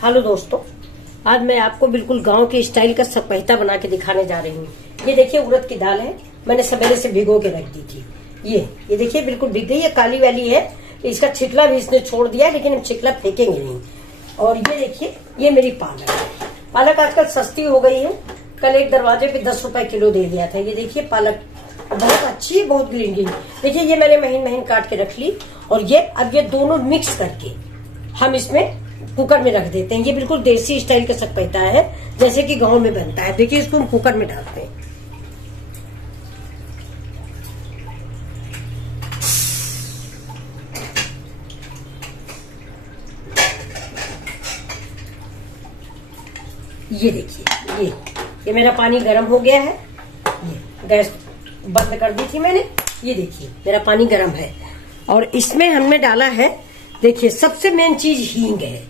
Hello दोस्तों, आज मैं आपको बिल्कुल गांव के स्टाइल का सपेता बना के दिखाने जा रही हूँ। ये देखिए उड़द की दाल है, मैंने सवेरे से भिगो के रख दी थी। ये देखिए बिल्कुल भीग गई है, काली वाली है। इसका छिकला भी इसने छोड़ दिया, लेकिन हम छिकला फेंकेंगे नहीं। और ये देखिए ये मेरी पालक है। पालक आजकल सस्ती हो गई है, कल एक दरवाजे पे 10 रुपए किलो दे दिया था। ये देखिए पालक बहुत अच्छी है, बहुत ग्रीन ग्रीन। देखिए ये मैंने महीन महीन काट के रख ली। और ये अब ये दोनों मिक्स करके हम इसमें कुकर में रख देते हैं। ये बिल्कुल देसी स्टाइल का सपेता है, जैसे कि गांव में बनता है। देखिए इसको हम कुकर में डालते हैं। ये देखिए ये मेरा पानी गर्म हो गया है। ये गैस बंद कर दी थी मैंने। ये देखिए मेरा पानी गर्म है और इसमें हमने डाला है, देखिए सबसे मेन चीज हींग है।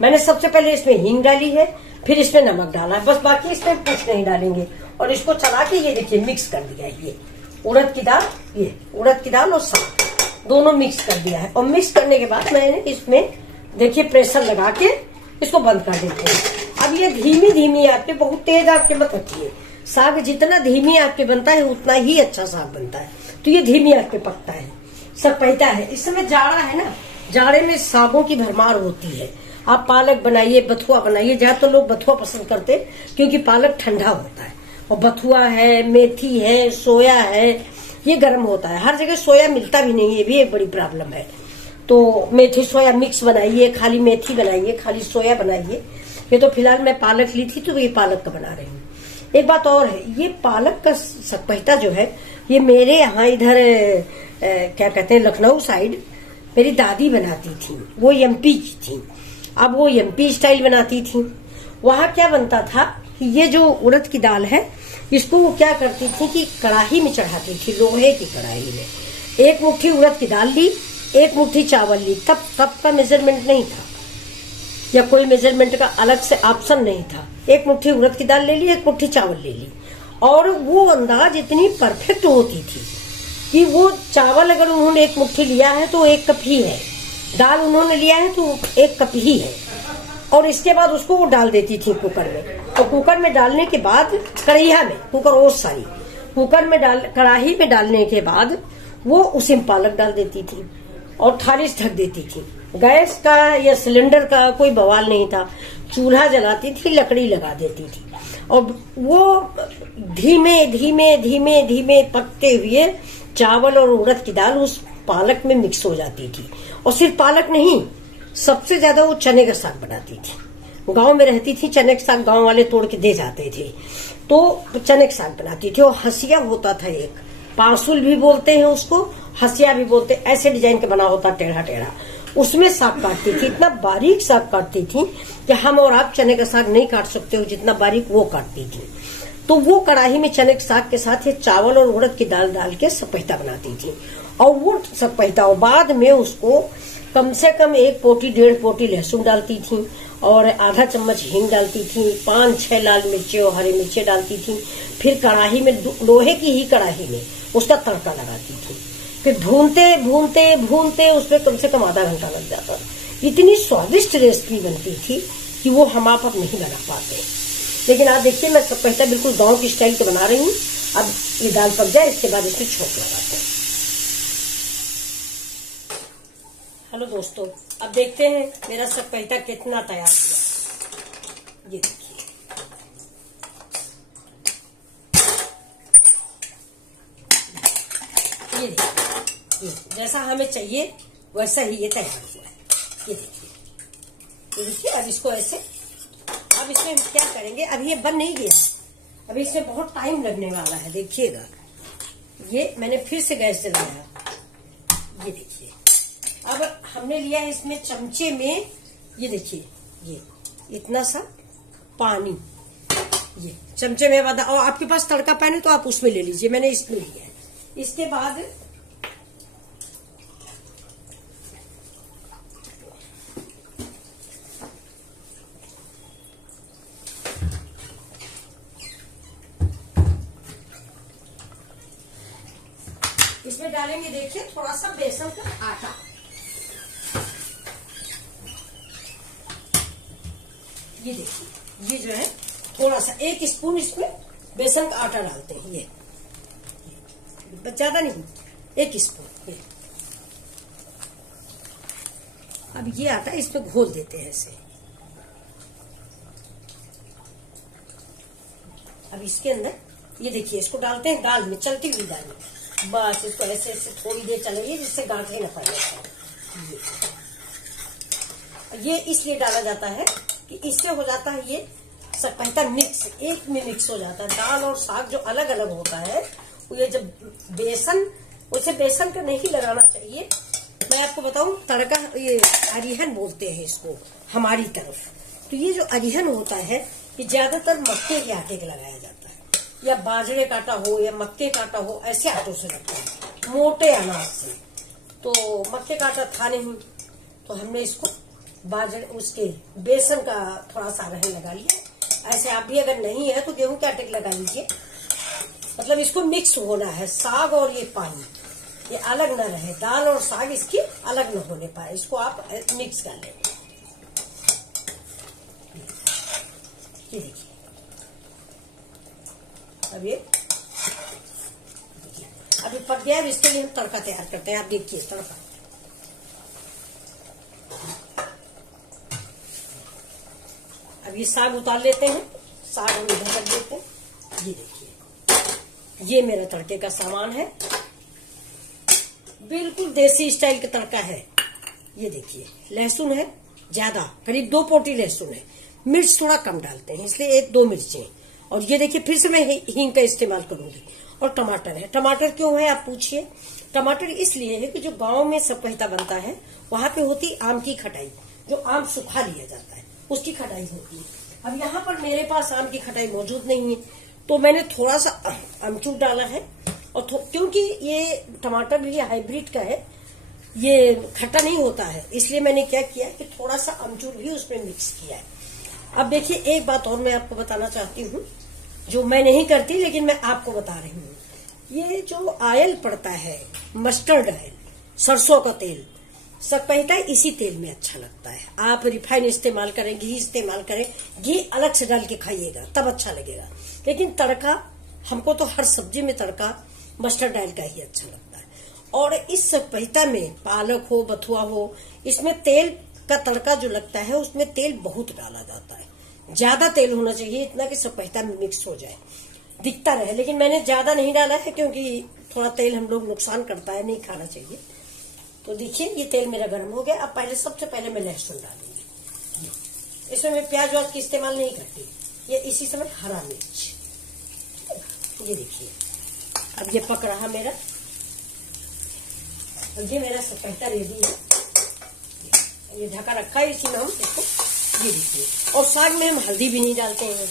मैंने सबसे पहले इसमें हींग डाली है, फिर इसमें नमक डाला है, बस बाकी इसमें कुछ नहीं डालेंगे। और इसको चला के ये देखिए मिक्स कर दिया है। ये उड़द की दाल और साग दोनों मिक्स कर दिया है। और मिक्स करने के बाद मैंने इसमें देखिए प्रेशर लगा के इसको बंद कर देते हैं। अब ये धीमी धीमी आंच पे, बहुत तेज आंच पे मत रखिए। साग जितना धीमी आंच पे बनता है उतना ही अच्छा साग बनता है। तो ये धीमी आंच पे पकता है, सपेता है। इस समय जाड़ा है ना, जाड़े में सागों की भरमार होती है। आप पालक बनाइए, बथुआ बनाइए। ज्यादातर लोग बथुआ पसंद करते क्योंकि पालक ठंडा होता है। और बथुआ है, मेथी है, सोया है, ये गर्म होता है। हर जगह सोया मिलता भी नहीं है, ये भी एक बड़ी प्रॉब्लम है। तो मेथी सोया मिक्स बनाइए, खाली मेथी बनाइए, खाली सोया बनाइए। ये तो फिलहाल मैं पालक ली थी तो ये पालक का बना रही हूँ। एक बात और है, ये पालक का सपेता जो है ये मेरे यहाँ इधर क्या कहते हैं, लखनऊ साइड मेरी दादी बनाती थी। वो एमपी की थी। अब वो एमपी स्टाइल बनाती थी। वहाँ क्या बनता था कि ये जो उड़द की दाल है इसको वो क्या करती थी कि कढ़ाई में चढ़ाती थी, लोहे की कढ़ाई में। एक मुट्ठी उड़द की दाल ली, एक मुट्ठी चावल ली। तब का मेजरमेंट नहीं था या कोई मेजरमेंट का अलग से ऑप्शन नहीं था। एक मुट्ठी उड़द की दाल ले ली, एक मुट्ठी चावल ले ली। और वो अंदाज इतनी परफेक्ट होती थी कि वो चावल अगर उन्होंने एक मुट्ठी लिया है तो 1 कप ही है, दाल उन्होंने लिया है तो 1 कप ही है। और इसके बाद उसको वो डाल देती थी कुकर में। और कुकर में डालने के बाद कढ़ाई में कढ़ाई में डालने के बाद वो उसी में पालक डाल देती थी और थाली से ढक देती थी। गैस का या सिलेंडर का कोई बवाल नहीं था। चूल्हा जलाती थी, लकड़ी लगा देती थी और वो धीमे धीमे धीमे धीमे पकते हुए चावल और उड़द की दाल उस पालक में मिक्स हो जाती थी। और सिर्फ पालक नहीं, सबसे ज्यादा वो चने का साग बनाती थी। गांव में रहती थी, चने का साग गांव वाले तोड़ के दे जाते थे, तो चने का साग बनाती थी। और हसिया होता था एक, पांसुल भी बोलते हैं उसको, हसिया भी बोलते, ऐसे डिजाइन का बना होता टेढ़ा टेढ़ा। उसमें साग काटती थी, इतना बारीक साग काटती थी कि हम और आप चने का साग नहीं काट सकते हो जितना बारीक वो काटती थी। तो वो कढ़ाई में चने के साग के साथ ये चावल और उड़द की दाल डाल के सपेता बनाती थी। और वो सपेता और बाद में उसको कम से कम 1 पोटी 1.5 पोटी लहसुन डालती थी और आधा चम्मच हींग डालती थी, 5-6 लाल मिर्चे और हरी मिर्चे डालती थी। फिर कढ़ाई में, लोहे की ही कढ़ाई में उसका तड़का लगाती थी। फिर भूनते भूनते भूनते उसमें कम से कम आधा घंटा लग जाता। इतनी स्वादिष्ट रेसिपी बनती थी कि वो हम आप नहीं बना पाते। लेकिन आप देखिए मैं सपेता बिल्कुल गांव की स्टाइल के बना रही हूँ। अब ये दाल पक जाए, इसके बाद इसमें छोंक लगाते हैं। हेलो दोस्तों, अब देखते हैं मेरा सपेता कितना तैयार हुआ। ये देखिए ये जैसा हमें चाहिए वैसा ही ये तैयार हुआ है। ये देखिए अब इसको ऐसे, अब इसमें क्या करेंगे, अब ये बन नहीं गया, अभी इसमें बहुत टाइम लगने वाला है। देखिएगा ये मैंने फिर से गैस जलाया। ये देखिए अब हमने लिया है इसमें चमचे में, ये देखिए ये इतना सा पानी, ये चमचे में बाद। और आपके पास तड़का पैन है तो आप उसमें ले लीजिए, मैंने इसमें लिया है। इसके बाद इसमें डालेंगे, देखिए थोड़ा सा बेसन का आटा। ये देखिए, ये जो है थोड़ा सा 1 स्पून इसमें बेसन का आटा डालते हैं। ये ज्यादा नहीं, 1 स्पून। ये अब ये आटा इसमें घोल देते हैं ऐसे। अब इसके अंदर ये देखिए, इसको डालते हैं दाल में, चलती हुई दाल में। बस इसको ऐसे ऐसे थोड़ी देर चलाइए जिससे गांठें न पड़े। ये इसलिए डाला जाता है कि इससे हो जाता है ये सकपैता मिक्स, एक में मिक्स हो जाता है। दाल और साग जो अलग अलग होता है, ये जब बेसन, उसे बेसन का नहीं लगाना चाहिए। मैं आपको बताऊं, तड़का ये अरिहन बोलते हैं इसको हमारी तरफ। तो ये जो अरिहन होता है, ये ज्यादातर मक्के के आटे का लगाया जाता है, या बाजरे का आटा हो या मक्के का आटा हो, ऐसे आटों से लगता है, मोटे अनाज से। तो मक्के का आटा था नहीं, तो हमने इसको बाजरे उसके बेसन का थोड़ा सा अरहन लगा लिया। ऐसे आप भी अगर नहीं है तो गेहूं के आटे लगा लीजिए। मतलब इसको मिक्स होना है, साग और ये पानी ये अलग न रहे, दाल और साग इसकी अलग न होने पाए, इसको आप मिक्स कर लें। ये देखिए, अभी पक गया। इसके लिए हम तड़का तैयार करते हैं। आप देखिए तड़का, अब ये साग उतार लेते हैं, साग हम इधर रख देते हैं। ये देखिए, ये मेरा तड़के का सामान है, बिल्कुल देसी स्टाइल का तड़का है। ये देखिए, लहसुन है ज्यादा, करीब 2 पोटी लहसुन है। मिर्च थोड़ा कम डालते हैं इसलिए 1-2 मिर्चें। और ये देखिए, फिर से मैं हींग का इस्तेमाल करूंगी। और टमाटर है। टमाटर क्यों है आप पूछिए? टमाटर इसलिए है कि जो गांव में सकपैता बनता है वहां पे होती आम की खटाई, जो आम सुखा लिया जाता है उसकी खटाई होती है। अब यहाँ पर मेरे पास आम की खटाई मौजूद नहीं है, तो मैंने थोड़ा सा अमचूर डाला है। और क्योंकि ये टमाटर भी हाइब्रिड का है, ये खट्टा नहीं होता है, इसलिए मैंने क्या किया कि थोड़ा सा अमचूर भी उसमें मिक्स किया है। अब देखिए, एक बात और मैं आपको बताना चाहती हूँ, जो मैं नहीं करती लेकिन मैं आपको बता रही हूँ। ये जो ऑयल पड़ता है, मस्टर्ड ऑयल, सरसों का तेल, सकपैता इसी तेल में अच्छा लगता है। आप रिफाइन इस्तेमाल करें, घी इस्तेमाल करें, घी अलग से डाल के खाइएगा तब अच्छा लगेगा। लेकिन तड़का, हमको तो हर सब्जी में तड़का मस्टर्ड ऑयल का ही अच्छा लगता है। और इस सकपैता में पालक हो, बथुआ हो, इसमें तेल का तड़का जो लगता है उसमें तेल बहुत डाला जाता है। ज्यादा तेल होना चाहिए, इतना कि सकपैता में मिक्स हो जाए, दिखता रहे। लेकिन मैंने ज्यादा नहीं डाला है क्योंकि थोड़ा तेल हम लोग नुकसान करता है, नहीं खाना चाहिए। तो देखिए, ये तेल मेरा गर्म हो गया। अब पहले सबसे पहले मैं लहसुन डालूंगी। इसमें मैं प्याज व्याज की इस्तेमाल नहीं करती, ये इसी समय हरा मिर्च। ये देखिए, अब ये पक रहा मेरा, और ये मेरा सकपैता रेडी है। ये ढका रखा है, इसी में हम इसको, ये देखिए। और साग में हम हल्दी भी नहीं डालते हैं।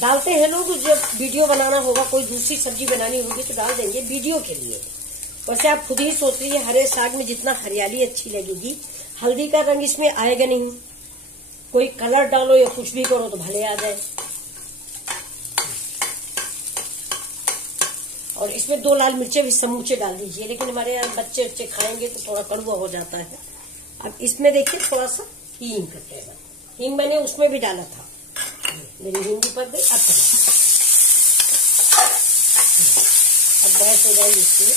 डालते हैं लोग जब वीडियो बनाना होगा, कोई दूसरी सब्जी बनानी होगी तो डाल देंगे वीडियो के लिए। वैसे आप खुद ही सोच लीजिए, हरे साग में जितना हरियाली अच्छी लगेगी, हल्दी का रंग इसमें आएगा नहीं। कोई कलर डालो या कुछ भी करो तो भले आ जाए। और इसमें 2 लाल मिर्चें भी समूचे डाल दीजिए, लेकिन हमारे यहाँ बच्चे बच्चे खाएंगे तो थोड़ा कड़वा हो जाता है। अब इसमें देखिए थोड़ा सा हींग का टेबल, हींग मैंने उसमें भी डाला था, मेरी हींग पर गई। अब गैस हो जाएगी इसलिए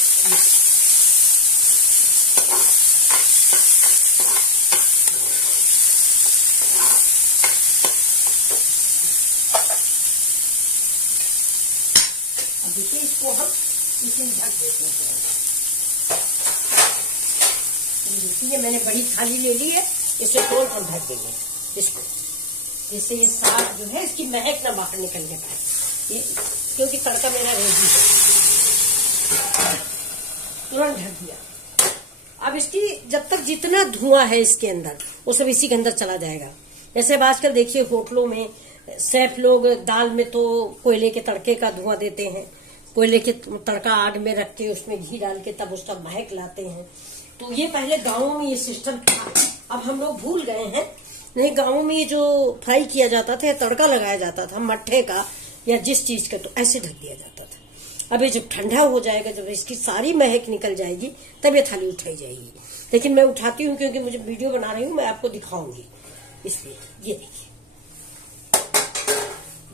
अब देखिए, इसको हम इसी ढक देते हैं। देखिए, मैंने बड़ी थाली ले ली है, इसे तोड़ कर ढक देंगे इसको, जिससे ये साग जो है इसकी महक ना बाहर निकलने पाए। ये क्योंकि तड़का मेरा रेडी है, तुरंत ढक दिया। अब इसकी जब तक जितना धुआं है इसके अंदर, वो सब इसी के अंदर चला जाएगा। जैसे आजकल देखिए होटलों में शेफ लोग दाल में तो कोयले के तड़के का धुआं देते हैं, कोयले के तड़का आग में रख के उसमें घी डाल के तब उसका महक लाते हैं। तो ये पहले गाँवों में ये सिस्टम था, अब हम लोग भूल गए हैं। नहीं, गाँवों में जो फ्राई किया जाता था, तड़का लगाया जाता था मट्ठे का या जिस चीज का, तो ऐसे ढक दिया जाता था। अब ये जब ठंडा हो जाएगा, जब इसकी सारी महक निकल जाएगी, तब ये थाली उठाई जाएगी। लेकिन मैं उठाती हूँ क्योंकि मुझे वीडियो बना रही हूँ, मैं आपको दिखाऊंगी, इसलिए। ये देखिए,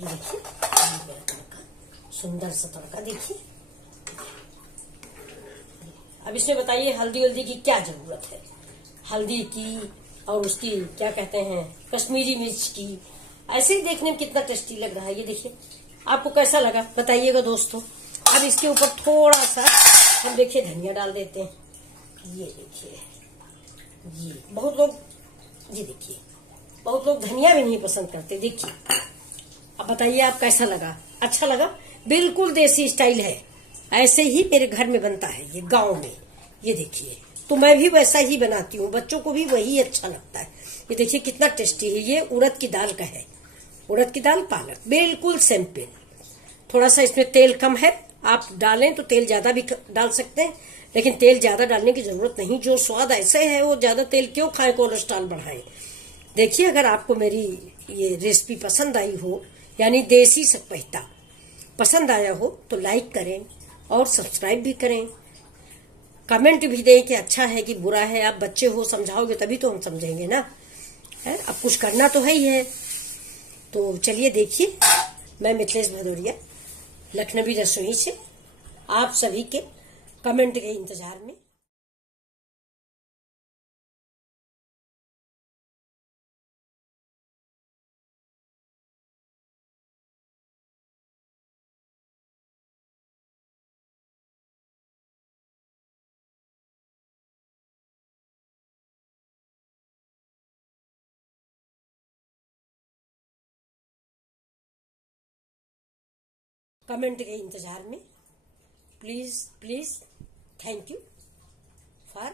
ये देखिए मेरा तड़का, सुंदर सा तड़का देखिए। अब इसमें बताइए हल्दी वल्दी की क्या जरूरत है, हल्दी की और उसकी क्या कहते हैं कश्मीरी मिर्च की। ऐसे ही देखने में कितना टेस्टी लग रहा है। ये देखिए आपको कैसा लगा बताइएगा दोस्तों। अब इसके ऊपर थोड़ा सा हम देखिए धनिया डाल देते हैं। ये देखिए, ये बहुत लोग, ये देखिए बहुत लोग धनिया भी नहीं पसंद करते। देखिए अब बताइए आप कैसा लगा, अच्छा लगा? बिल्कुल देसी स्टाइल है, ऐसे ही मेरे घर में बनता है ये गांव में। ये देखिए, तो मैं भी वैसा ही बनाती हूँ, बच्चों को भी वही अच्छा लगता है। ये देखिए कितना टेस्टी है। ये उड़द की दाल का है, उड़द की दाल पालक, बिल्कुल सिंपल। थोड़ा सा इसमें तेल कम है, आप डालें तो तेल ज्यादा भी डाल सकते हैं, लेकिन तेल ज्यादा डालने की जरूरत नहीं। जो स्वाद ऐसे है वो ज्यादा तेल क्यों खाएं, कोलेस्ट्रॉल बढ़ाएं। देखिए अगर आपको मेरी ये रेसिपी पसंद आई हो, यानी देसी सकपहिता पसंद आया हो, तो लाइक करें और सब्सक्राइब भी करें। कमेंट भी दें कि अच्छा है कि बुरा है। आप बच्चे हो, समझाओगे तभी तो हम समझेंगे ना, है? अब कुछ करना तो है ही है। तो चलिए देखिए, मैं मिथिलेश भदौरिया लखनवी रसोई से आप सभी के कमेंट के इंतजार में। कमेंट के इंतजार में। Please please, thank you for